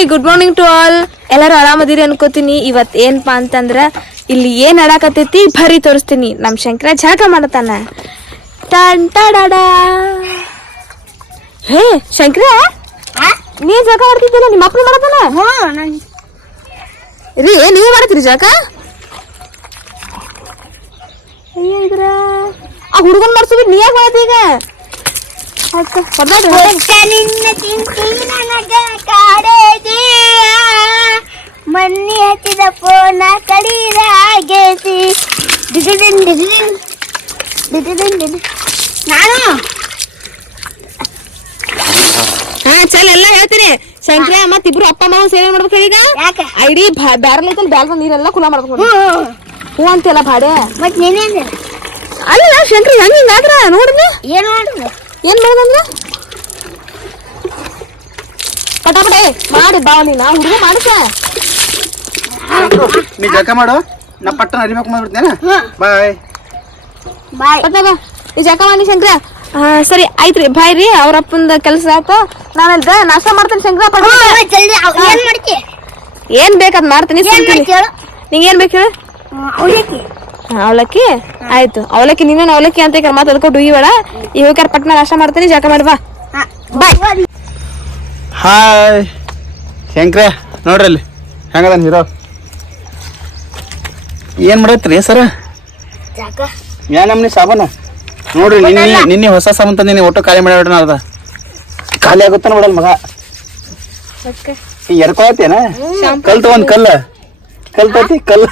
Hi good morning to all ಎಲ್ಲರೂ ಆರಾಮದಿರಿ ಅನ್ಕೋತೀನಿ. ಇವತ್ತು ಏನಪ್ಪಾ ಅಂತಂದ್ರ ಇಲ್ಲಿ ಏನ್ ಆಡಾಕತ್ತೈತಿ ಭರಿ ತೋರಿಸ್ತೀನಿ. ನಮ್ಮ ಶಂಕರ ಜಾಗ ಮಾಡತಾನ. ಟನ್ ಟಡಡ. ಹೇ ಶಂಕರ? ನೀ ಜಾಗ ಮಾಡ್ತಿದ್ದೀರ ನಿಮ್ಮ ಅಪ್ಪನ ಮಾಡತಾನ ರೀ ನೀವು ಮಾಡತ್ತೀರಿ ಜಾಗ? ಅಯ್ಯೋ ಇದ್ರ? ಆ ಹುಡುಗನ್ ಮಾಡ್ಸಿದ್ರಿ ನೀ ಯಾಕೆ ಮಾಡತ್ತೀಗ ಈಗ. ಮನ್ನಿ ಹಚ್ಚಿದ ಫೋನ ಡಿಡಿಡಿನ್ ಡಿಡಿ. ನಾನು? ಹಾ ಚಲ್ ಎಲ್ಲ ಹೇಳ್ತೀನಿ. ಶಂಕರ ಮತ್ತೆ ಇಬ್ರು ಅಪ್ಪ ಅಮ್ಮ ಸೇವೆ ಮಾಡ್ಬೇಕು ಈಗ? ಯಾಕೆ? ಐಡಿ ಬ್ಯಾರಲ್ ಐತಲ್ ಬ್ಯಾರಲ್ ನೀರೆಲ್ಲ ಕುಲ ಮಾಡ್ಬೇಕು ಹ್ಞೂ ಹೂ ಅಂತೆಲ್ಲ ಭಾಡೆ. ಮತ್ ನೀನೇನ್? ಅಲ್ಲ ಶಂಕರ ಹೆಂಗ್ ಹಿಂಗಾದ್ರ ನೋಡ್ರಿ. ಏನು ಮಾಡುದು ಏನ್ ಮಾಡೋದಂದ್ರ? ಪಟಾಪಟೆ ಮಾಡಿ ಬಾವ ನೀನ. ಹುಡುಗ ಮಾಡ್ಸ ನೀ ಜಕ ಮಾಡು. ನಾ ಪಟ್ಟಣ ಅರಿಬೇಕು ಮಾಡ್ಬಿಡ್ತೇನೆ. ಬಾಯ್ ಬಾಯ್ ಪಟ್ನಾಗ ಈ ಜಕ ಮಾಡಿ ಶಂಕರ. ಹಾ ಸರಿ ಆಯ್ತ್ರಿ. ಬಾಯ್ ರೀ ಅವ್ರ ಅಪ್ಪಂದ ಕೆಲಸ ಆಯ್ತು. ನಾನು ಅಲ್ದ ನಾಷ್ಟ ಮಾಡ್ತೇನೆ ಶಂಕರ ಪಟ ಹ್ಞೂ, ಜಲ್ದಿ ಏನು ಏನ್ ಮಾಡ್ತಿ? ಏನ್ ಬೇಕದ್ ಮಾಡ್ತೀನಿ ನಿಂಗೆ ಏನ್ ಬೇಕು ಹೇಳು? ಅವಳಿಗೆ ಅವಲಕ್ಕಿ? ಆಯ್ತು. ಅವಲಕ್ಕಿ ನೀನೇನು ಅವಲಕ್ಕಿ ಅಂತ ಈಗ ಮಾತು ಅದಕ್ಕೆ ಬೇಡ. ಈ ಹೋಗ್ಯಾರ ಪಟ್ನ ನಾಶ ಮಾಡ್ತೀನಿ ಜಾಕ ಮಾಡಿ ಬಾ. ಬಾಯ್ ಹಾಯ್ ಶಂಕ್ರೆ ನೋಡ್ರಿ ಅಲ್ಲಿ. ಹೆಂಗದ ಹೀರೋ? ಏನ್ ಮಾಡತ್ರಿ ಸರ? ಯಾ ನಮ್ನಿ ಸಾಬನ? ನೋಡ್ರಿ ನಿನ್ನೆ ನಿನ್ನೆ ಹೊಸ ಸಾಬನ್ ತಂದಿನಿ ಒಟ್ಟು ಖಾಲಿ ಮಾಡಿ ಅದ ಖಾಲಿ ಆಗುತ್ತ ಬಿಡಲ್ ಮಗ. ಎರ್ಕೊಳತ್ತೇನ? ಕಲ್ತು ತಗೊಂಡ್ ಕಲ್ಲ. ಕಲ್ ತತ್ತಿ ಕಲ್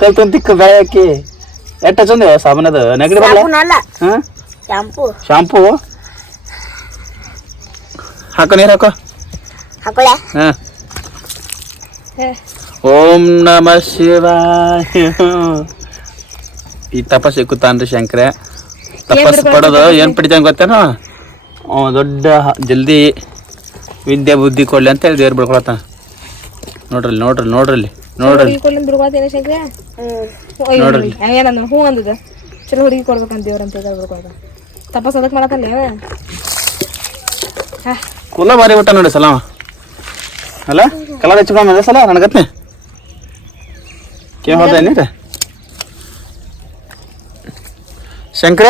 ಕಲ್ ತಂತಿ ಬೆಳೆ ಹಾಕಿ ಎಟ್ಟ ಚಂದ ಸಾಬೂನ್ ಅದು? ನೆಗಡಿ ಬರಲ್ಲ? ಹಾಂ ಅಲ್ಲ. ಹಾ? ಶಾಂಪೂ. ಶಾಂಪೂ? ಹಾಕೋ ನೀರು ಹಾಕೋ. ಹಾಕೊಳ? ಹಾ. ಓಂ ನಮ ಶಿವಾಯ. ಈ ತಪಸ್ ಸಿಕ್ಕುತ್ತಾನ್ರಿ ಶಂಕರ. ತಪಸ್ ಪಡೋದು ಏನು ಪಡಿತಾನ ಗೊತ್ತೇನೋ? ಅವ ದೊಡ್ಡ ಜಲ್ದಿ ವಿದ್ಯೆ ಬುದ್ಧಿ ಕೊಡ್ಲಿ ಅಂತ ಹೇಳಿ ದೇವ್ರು ಬಿಡ್ಕೊಳತ್ತ ನೋಡ್ರಿ ನೋಡ್ರಿ ನೋಡ್ರಿ ನೋಡ್ರಿ ಶಂಕರ ನೋಡ್ರಿ. ಏನಂದ ಹೂ ಅಂದದ ಚಲೋ ಹುಡುಗಿ ಕೊಡ್ಬೇಕಂತ ದೇವ್ರಂತ ಹೇಳ್ಬಿಡ್ಕೊಳ್ದ ತಪಸ್ ಅದಕ್ಕೆ ಮಾಡತ್ತಲ್ಲ ಕುಲ ಬಾರಿ ಬಿಟ್ಟ ನೋಡಿ ಸಲ. ಅಲ್ಲ ಕಲರ್ ಹಚ್ಕೊಂಡ ಸಲ ನನಗತ್ನೆ ಕೇ ಹೋದ ಶಂಕರ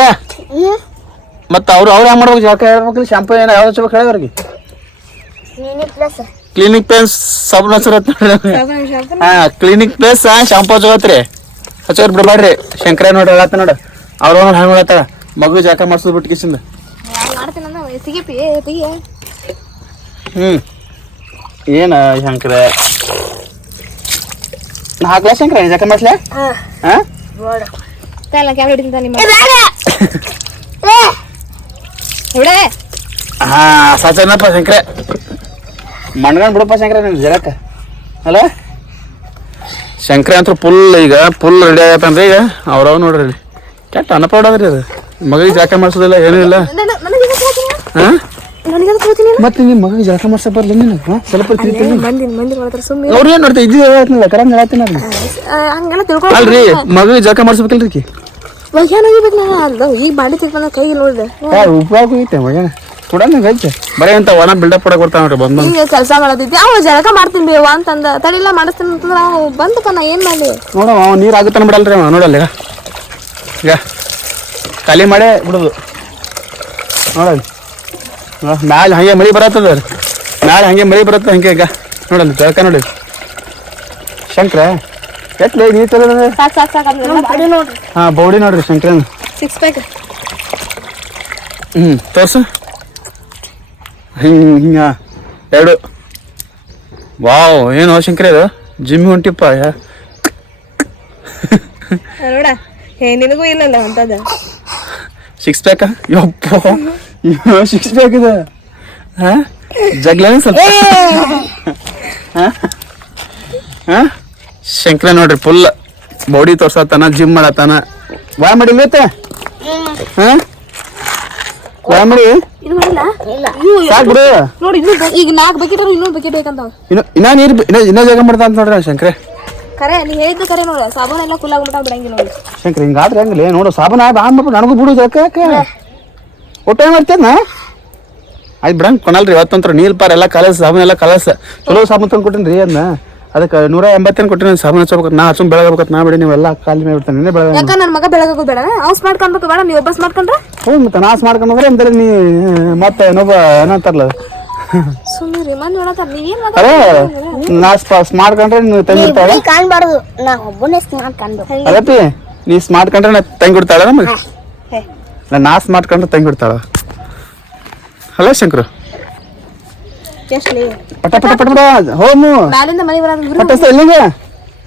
ಮತ್ತ ಅವ್ರು ಅವ್ರು ಹೆಂಗ್ ಮಾಡ್ಬೇಕು? ಶಾಂಪು ಹೇಳ್ಬೇಕು ಶಾಂಪೂ ಏನೋ ಯಾವ್ದು ಹಚ್ಬೇಕು ಹೇಳಿ ಅವ್ರಿಗೆ. ಕ್ಲಿನಿಕ್ ಪ್ಲೇಸ್ ಸಾಬೂನ್ ಹಚ್ಚರತ್ ಹಾ ಕ್ಲಿನಿಕ್ ಪ್ಲೇಸ್ ಶಾಂಪೂ ಹಚ್ಚೋತ್ರಿ ಹಚ್ಚೋರ್ ಬಿಡ್ಬಾಡ್ರಿ ಶಂಕರ ನೋಡಿ ಹೇಳತ್ತ ನೋಡು. ಅವ್ರ ನೋಡಿ ಹೆಂಗ್ ಹೇಳತ್ತಾರ ಮಗು ಜಾಕ ಮಾಡ್ಸೋದ್ ಬಿಟ್ಟು ಕಿಸಿಂದ ಹ್ಮ್. ಏನ ಶಂಕರ? ನಾ ಹಾಕ್ಲ ಶಂಕರ ಜಾಕ ಮಾಡ್ಸ್ಲ? ಹಾ. ಹಾ? ಹಾ ಸಾಚನಪ್ಪ ಶಂಕರ. ಮಣ್ಗಣ್ ಬಿಡಪ್ಪ ಶಂಕರ ನಿನ್ ಜರಕ. ಅಲ್ಲ ಶಂಕರ ಅಂತ ಫುಲ್ ಈಗ ಫುಲ್ ರೆಡಿ ಆಗತ್ತಂದ್ರೆ ಈಗ ಅವ್ರವ್ ನೋಡ್ರಿ ಕೆಟ್ಟ ಅನಪಡೋದ್ರಿ ಅದು. ಮಗಳಿಗೆ ಜಾಕ ಮಾಡ್ಸೋದಿಲ್ಲ ಏನೂ ಇಲ್ಲ. ಮತ್ತೆ ನಿಮ್ಮ ಮಗ ಜಳಕ ಮಾಡ್ಸಕ್ ಬರ್ಲಿ ನೀನು? ಸ್ವಲ್ಪ ಅವ್ರು ಏನ್ ನೋಡ್ತಾ ಇದ್ದೀವಿ ಹೇಳ್ತೀನಲ್ಲ ಕರಂಗ್ ಹೇಳತ್ತೀನಿ ಅಲ್ರಿ ಮಗಳಿಗೆ ಜಳಕ ಮಾಡಿಸ್ಬೇಕಲ್ರಿ ಈಗ ಬಾಂಡಿ ತಿಳ್ಕೊಂಡ ಕೈ ನೋಡಿದೆ. ಉಪಯೋಗ ಐತೆ ಮಗ ಕೊಡಂಗ ಐತೆ ಬರೀ ಅಂತ ಒಣ ಬಿಲ್ಡಪ್ ಕೊಡಕ್ ಬರ್ತಾವ ನೋಡ್ರಿ ಬಂದ್ ಹಿಂಗೆ ಕೆಲಸ ಮಾಡತೈತಿ ಅವ ಜಳಕ ಮಾಡ್ತೀನಿ ಬೇವ ಅಂತಂದ. ತಡಿಲ್ಲ ಮಾಡಿಸ್ತೀನಿ ಅಂತಂದ್ರ ಬಂದಪ್ಪ ನಾ ಏನ್ ಮಾಡಿ ನೋಡ ಅವ ನೀರು ಆಗುತ್ತಾನ ಬಿಡಲ್ರಿ ಅವ ನೋಡಲ್ಲ ಈಗ. ಈಗ ಖಾಲಿ ಮಾಡೇ ಬಿಡುದು. ನೋಡಲ್ಲ ಮ್ಯಾಲೆ ಹಂಗೆ ಮಳಿ ಬರತ್ತದ ಮ್ಯಾಲೆ ಹಂಗೆ ಮಳಿ ಬರತ್ತ ಹಂಗೆ ಈಗ. ನೋಡಲ್ಲ ಜಳಕ ನೋಡಿ. ಶಂಕ್ರ ಎಟ್ಲೆ ನೀರು ತಗೋದ ಸಾಕ್ ಸಾಕ್ ಸಾಕ್ ಹಾ ಬೌಡಿ ನೋಡ್ರಿ ಶಂಕ್ರ ಸಿಕ್ಸ್ ಪ್ಯಾಕ್ ಹ್ಮ್ ತೋರ್ಸು. ಹಿಂಗ ಹಿಂಗೆ ಎರಡು. ವಾವ್ ಏನು ಶಂಕರ ಇದು? ಜಿಮ್ಮಿ ಹೊಂಟಿಪ್ಪ ಯಾ? ನೋಡ ಹೇ ನಿನಗೂ ಇಲ್ಲಲ್ಲ ಅಂತದ ಸಿಕ್ಸ್ ಪ್ಯಾಕ ಯಪ್ಪ ಸಿಕ್ಸ್ ಪ್ಯಾಕ್ ಇದೆ. ಹಾ? ಜಗ್ಲೇನ ಸ್ವಲ್ಪ. ಹಾ? ಶಂಕರ ನೋಡ್ರಿ ಫುಲ್ ಬಾಡಿ ತೋರ್ಸತ್ತಾನ ಜಿಮ್ ಮಾಡತ್ತಾನ. ವಾ ಮಾಡಿ ಇವತ್ತೆ ಹಾ? ವಾಯ್ ಮಾಡಿ. ಇದು ಮಾಡಿಲ್ಲ ಇಲ್ಲ. ಸಾಕ್ ಬಿಡು. ನೋಡಿ ಇದು ಈಗ ನಾಲ್ಕು ಬಕೆಟ್ ಇನ್ನೊಂದು ಬಕೆಟ್ ಬೇಕಂತಾವ ಇನ್ನು ಇನ್ನ ನೀರು ಇನ್ನ ಇನ್ನ ಜಾಗ ಮಾಡ್ತಾ ಅಂತ ನೋಡ್ರಿ ಶಂಕರ. ಕರೆ ನೀ ಹೇಳಿದ್ದು ಕರೆ ನೋಡು. ಸಾಬೂನ್ ಎಲ್ಲ ಬಿಡಂಗಿಲ್ಲ ನೋಡಿ. ಶಂಕರ್ ಹಿಂಗಾದ್ರೆ ಹೆಂಗಲೇ? ನೋಡು ಸಾಬೂನ ಬಾ ಆಮೇಲೆ ನನಗೂ ಬಿಡು ಯಾಕೆ ಒಟ್ಟು ಏನು ಮಾಡ್ತೇನ ಆಯ್ತು ಬಿಡಂಗ್ ಕೊನಲ್ರಿ ಇವತ್ತಂತ್ರ ನೀಲ್ ಪಾರ್ ಎಲ್ಲ ಕಲಸ ಸಾಬೂನ್ ಎಲ್ಲ ಕಲಸ. ಚಲೋ ಸಾಬೂನ್ ತಂದು ಕೊಟ್ಟಿನಿ ರೀ ಅದನ್ನ ಅದಕ್ಕೆ ನೂರ ಎಂಬತ್ತೇನು ಕೊಟ್ಟಿನಿ ಸಾಬೂನ್ ಹಚ್ಕೋಬೇಕು ನಾ ಹಚ್ಚು ಬೆಳಗಬೇಕತ್ ನಾ ಬಿಡಿ ನೀವೆಲ್ಲ ಖಾಲಿ ಮೇಲೆ ನಿನ್ನೆ ಬೆಳಗ್ಗೆ ಯಾಕ ನನ್ನ ಮಗ ಬೆಳಗಾಗೋದು ಬೇಡ? ಅವ್ಸ್ ಮಾಡ್ಕೊಂಡ್ಬೇಕು ಬೇಡ ನೀವು ಒಬ್ಬಸ್ ಮಾಡ್ಕೊಂಡ್ರೆ? ಹ್ಞೂ ಮತ್ತೆ ನಾಸ್ ಮಾಡ್ಕೊಂಡ್ರೆ ಅಂದ್ರೆ ನೀ ಮತ್ತೆ ಏನೋ ಏನಂತಾರಲ್ಲ ಸುಮ್ಮನೆ ಮನ್ ಹೇಳತ್ತಾರ ನೀವೇನ್ ಅದೇ ಪಾಸ್ ಮಾಡ್ಕೊಂಡ್ರೆ ನೀವು ತಂಗಿರ್ತಾಳೆ ನೀ ಕಾಣ್ಬಾರ್ದು ನಾ ಒಬ್ಬನೇ ಸ್ಮಾರ್ಟ್ ಕಾಣ್ಬೇಕು ಅದಪ್ಪಿ ನೀ ಸ್ಮಾರ್ಟ್ ಕಂಡ್ರೆ ನಾ ತಂಗಿ ಬಿಡ್ತಾಳ ನಮಗೆ. ನಾ ನಾಸ್ ಮಾಡ್ಕೊಂಡ್ರೆ ತಂಗಿ ಹಲೋ ಶಂಕರು. ಪಟ ಪಟ ಪಟ ಪಟ ಹೋಮು. ಮ್ಯಾಲಿಂದ ಮನೆ ಬರೋದು ಎಲ್ಲಿಗೆ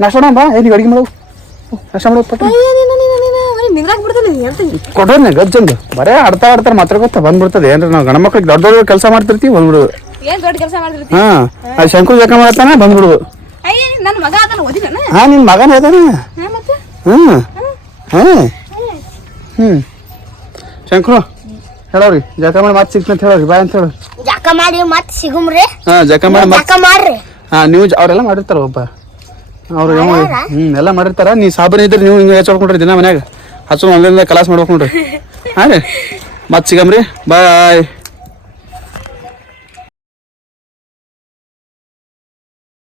ನಾಷ್ಟ ಮಾಡೋಣ ಬಾ. ಏನಿಗೆ ಅಡಿಗೆ ಮಾಡು. ನಾಷ್ಟ ಮಾಡು ಪಟ್ಟ ಕೊಡೋನೆ ಗಜ್ಜಂದು ಬರೇ ಆಡ್ತಾ ಆಡ್ತಾರೆ ಮಾತ್ರ ಗೊತ್ತಾ ಬಂದ್ಬಿಡ್ತದೆ. ಏನ್ರಿ ನಾವು ಗಣ ಮಕ್ಳಿಗೆ ದೊಡ್ಡ ದೊಡ್ಡ ಕೆಲಸ ಮಾಡ್ತಿರ್ತೀವಿ ಬಂದ್ಬಿಡುದು. ಏನ್ ದೊಡ್ಡ ಕೆಲಸ ಮಾಡಿದ್ರಿ ಹಾ ಅದು ಶಂಕು ಜಕ ಮಾಡ್ತಾನೆ ಬಂದ್ಬಿಡುದು. ಅಯ್ಯ ನನ್ನ ಮಗ ಅದನ್ನ ಓದಿದಾನ ಹಾ ನಿನ್ ಮಗನ ಹೇಳ್ತಾನ ಹಾ ಮತ್ತೆ? ಹ್ಮ್ ಶಂಕು ಹ್ಮ್. ಶಂಕರು ಹೇಳೋರಿ. ಜಾಕ ಮಾಡಿ ಮತ್ ಸಿಗ್ತಂತ ಹೇಳೋರಿ. ಬಾಯ್ ಅಂತ ಹೇಳಿ ಜಕ ಮಾಡಿ ಮತ್ ಸಿಗುಮ್ರಿ. ಹಾ ಜಕ ಮಾಡಿ ಜಕ ಮಾಡ್ರಿ. ಹಾ ನೀವು ಅವರೆಲ್ಲ ಮಾಡಿರ್ತಾರ ಒಬ್ಬ. ಅವ್ರು ಏನೋ ಹ್ಮ್ ಎಲ್ಲ ಮಾಡಿರ್ತಾರ. ನೀ ಸಾಬೂನ್ ಇದ್ರೆ ನೀವು ಹಿಂಗೆ ಹಚ್ಕೊಳ್ಕೊಂಡ್ರಿ ದಿನ ಮನ್ಯಾಗ. ಹಚ್ಚು ಒಂದಿಂದ ಕಲಾಸ್ ಮಾಡ್ಬೇಕು ನೋಡ್ರಿ. ಹಾ ರೀ ಮತ್ತೆ ಸಿಗಮ್ರಿ? ಬಾಯ್